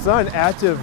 It's not an active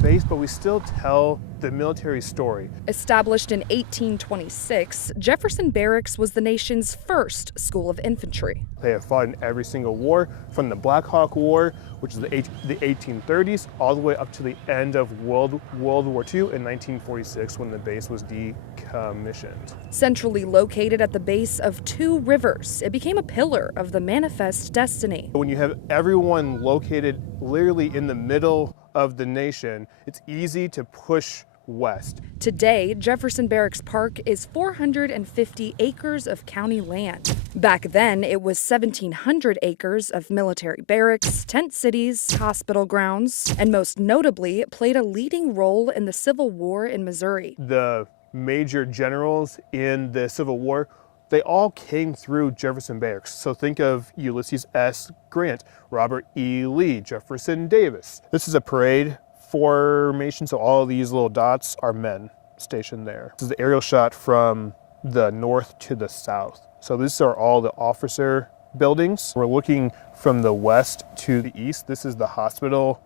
base, but we still tell the military story. Established in 1826, Jefferson Barracks was the nation's first school of infantry. They have fought in every single war, from the Black Hawk War, which is the 1830s, all the way up to the end of World War II in 1946, when the base was decommissioned. Centrally located at the base of two rivers, it became a pillar of the manifest destiny. When you have everyone located literally in the middle of the nation, it's easy to push west. Today, Jefferson Barracks Park is 450 acres of county land. Back then, it was 1,700 acres of military barracks, tent cities, hospital grounds, and most notably, played a leading role in the Civil War in Missouri. The major generals in the Civil War, they all came through Jefferson Barracks. So think of Ulysses S. Grant, Robert E. Lee, Jefferson Davis. This is a parade formation, so all of these little dots are men stationed there. This is the aerial shot from the north to the south. So these are all the officer buildings. We're looking from the west to the east. This is the hospital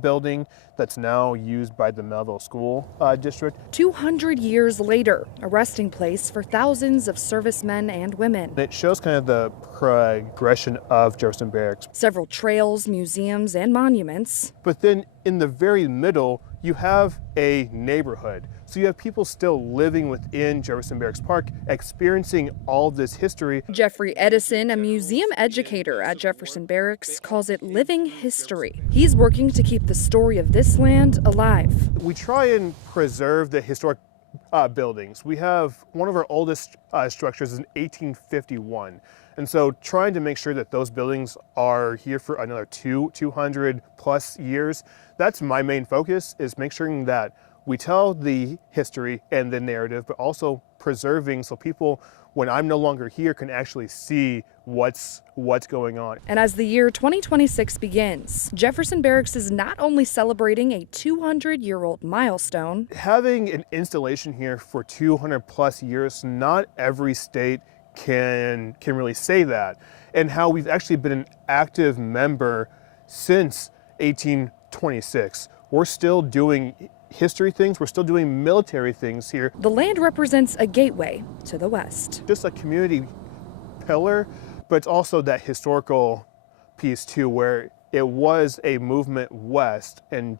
building that's now used by the Melville School District. 200 years later, a resting place for thousands of servicemen and women. It shows kind of the progression of Jefferson Barracks. Several trails, museums, and monuments. But then in the very middle, you have a neighborhood. So you have people still living within Jefferson Barracks Park, experiencing all this history. Jeffrey Edison, a museum educator at Jefferson Barracks, calls it living history. He's working to keep the story of this land alive. We try and preserve the historic buildings. We have one of our oldest structures in 1851. And so trying to make sure that those buildings are here for another 200 plus years, that's my main focus, is make sure that we tell the history and the narrative, but also preserving so people, when I'm no longer here, can actually see what's going on. And as the year 2026 begins, Jefferson Barracks is not only celebrating a 200-year-old milestone. Having an installation here for 200 plus years, not every state can really say that. And how we've actually been an active member since 1826. We're still doing history things, we're still doing military things here. The land represents a gateway to the West. Just a community pillar, but it's also that historical piece too, where it was a movement west, and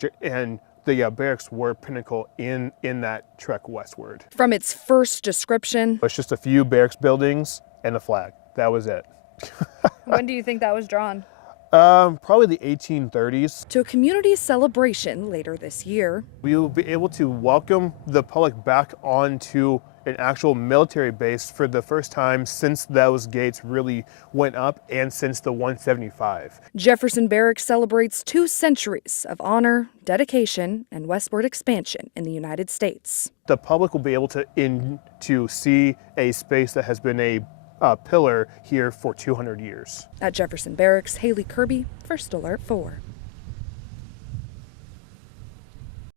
the barracks were pinnacle in that trek westward. From its first description, It's just a few barracks buildings and a flag. That was it. when do you think that was drawn? Probably the 1830s. To a community celebration later this year. We will be able to welcome the public back onto an actual military base for the first time since those gates really went up and since the 175. Jefferson Barracks celebrates 2 centuries of honor, dedication, and westward expansion in the United States. The public will be able to see a space that has been a pillar here for 200 years. At Jefferson Barracks, Haley Kirby, First Alert 4.